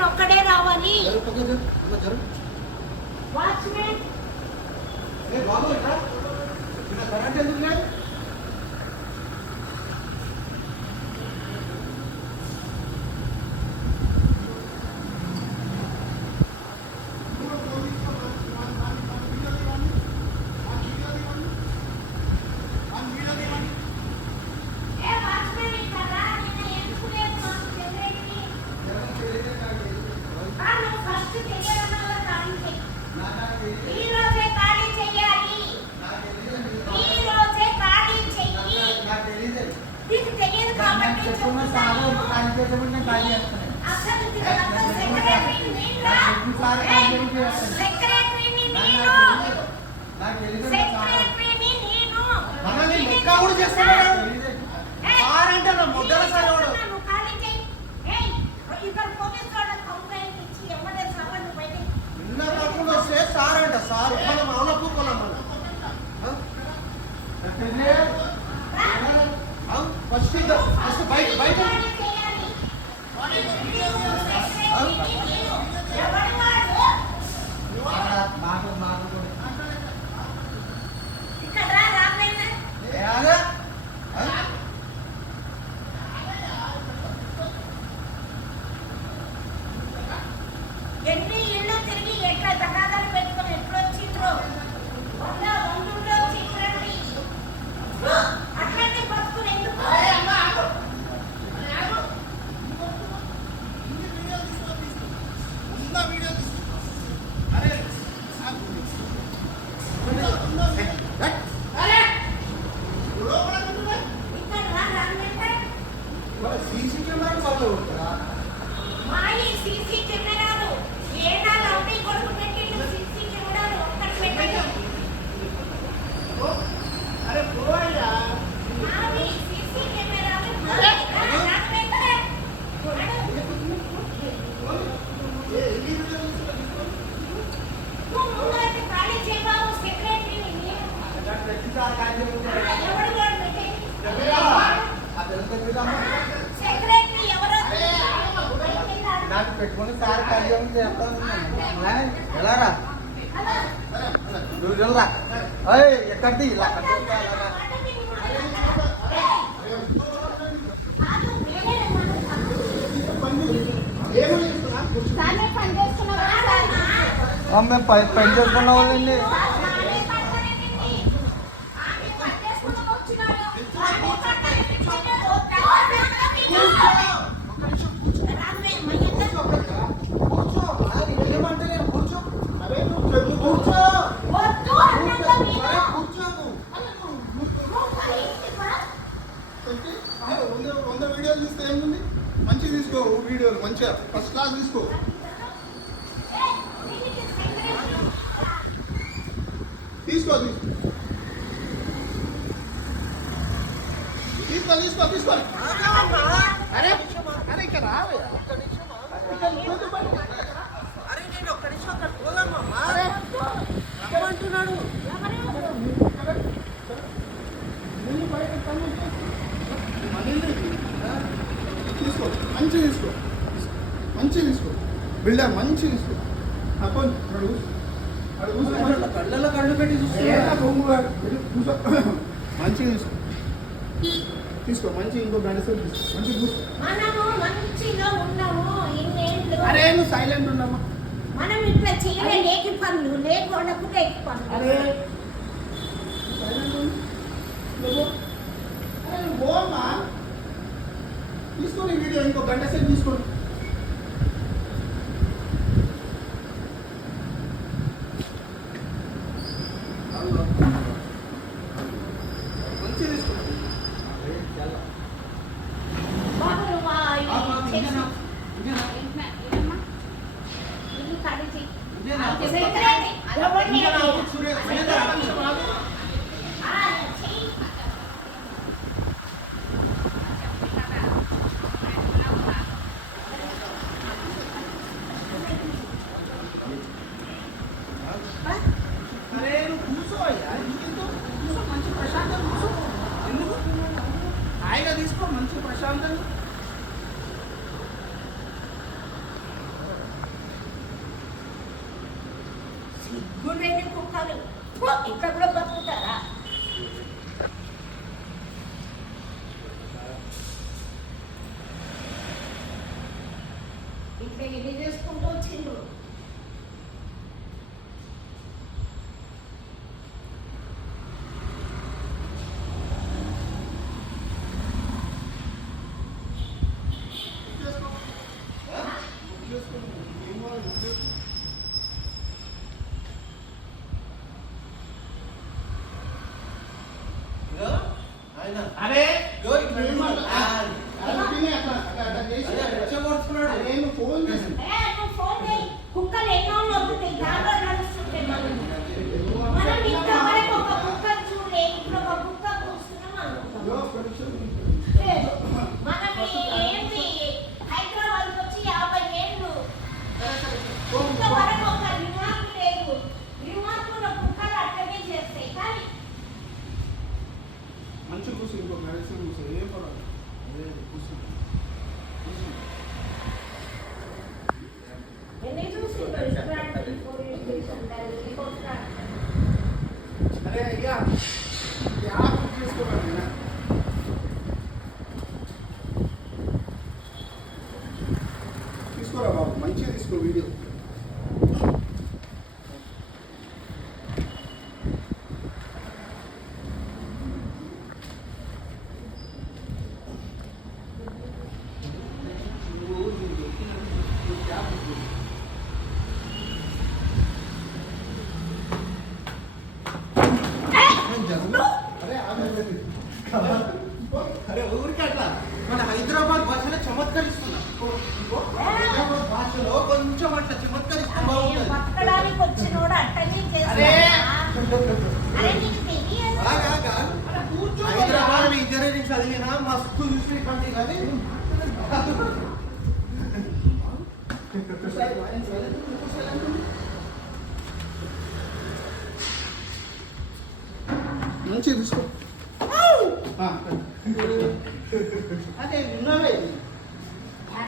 Watchman ఒక్కడే రావాలి. Watchman current ఎందుకు లేదు? నాకు పెట్టుకుని సార్ కార్యం చేస్తాను. ఎలారా నువ్వు వెళ్ళరా? ఎక్కడిది ఇలా మేము పని చేసుకున్న వాళ్ళండి. వీడియోలు చూస్తే ఏముంది? మంచిగా తీసుకో వీడియోలు, మంచిగా ఫస్ట్ క్లాస్ తీసుకో. తీసుకో తీసుకో తీసుకో తీసుకో. అరే అరే ఇక్కడ రావే. అరే నేను ఒక్క నిమిషం అక్కడ పోదామా? ఏమంటున్నాడు? తీసుకో మంచిగా తీసుకో, మంచిగా తీసుకో బిల్డర్, మంచిగా తీసుకో. అప్పుడు కళ్ళల్లో కళ్ళు పెట్టి చూసుకో. మంచిగా తీసుకో తీసుకో మంచిగా. ఇంకో గంట సేపు తీసుకో, మంచిగా చూసుకో. అరే నువ్వు సైలెంట్ ఉన్నామా? మనం ఇట్లా చేయలే లేకి పనులు లేకుండా లేకి పనులు. అరే ఓమ్మా తీసుకోండి వీడియో, ఇంకో గంట సేపు తీసుకోండి. మంచిగా తీసుకోండి. అరే నువ్వు కూర్చోయ్యా, కూర్చో మంచి ప్రశాంతంగా కూర్చో. ఎందుకు హాయిగా తీసుకో మంచి ప్రశాంతంగా. గుండెని కుక్కలు ఓ, ఇక్కడ కూడా బతుకుతారా? ఇట్లా ఎన్ని చేసుకుంటూ వచ్చిండ్రు. అరే యో, ఇక్కడ ఏం మాట? ఆ, అలా తినే అట్లా చేసి అదే రెచ్చగొడుతున్నాడు. అరే నువ్వు ఫోన్ చేసి నువ్వు ఫోన్ చేయి. కుక్కలు ఎన్నో నొక్కుతాయి, దాంట్లో నడుస్తుంటాయి మనం. మనం ఇంట్లో వరకు ఒక కుక్కను చూడలే, ఇప్పుడు ఒక కుక్క కూర్చున్నాం అనుకుంటాం. లేదు. మనం ఏంటి హైదరాబాద్కి వచ్చి 50 ఏళ్ళు ఇంతవరకు ఒక రిమార్క్ లేదు. రిమార్కుల కుక్కలు అట్టనే చేస్తాయి. కానీ మంచి కూర్చో ఇంకో మెడిసిన్ కూర్చో ఏం పర్వాలేదు అదే కూర్చో ఎన్ని చూసి అరే అయ్యా యాప్ చేసుకోవాలి తీసుకోరా బాబు మంచిగా తీసుకో వీడియో అరే అరే ఊరికి అట్లా మన హైదరాబాద్ భాషలో చమత్కరిస్తున్నా. హైదరాబాద్ భాషలో కొంచెం అట్లా చమత్కరిస్తే బాగుంటుంది. బతకడానికి వచ్చినోడు అట్టనే అరే! చేస్తాడు. అరే నీకు తెలియదు. ఆగా, ఆగా. హైదరాబాద్ ఇంజనీరింగ్ చదివిన మస్తు చూసి కంటే కానీ మంచిగా తీసుకో అదే ఉన్నవే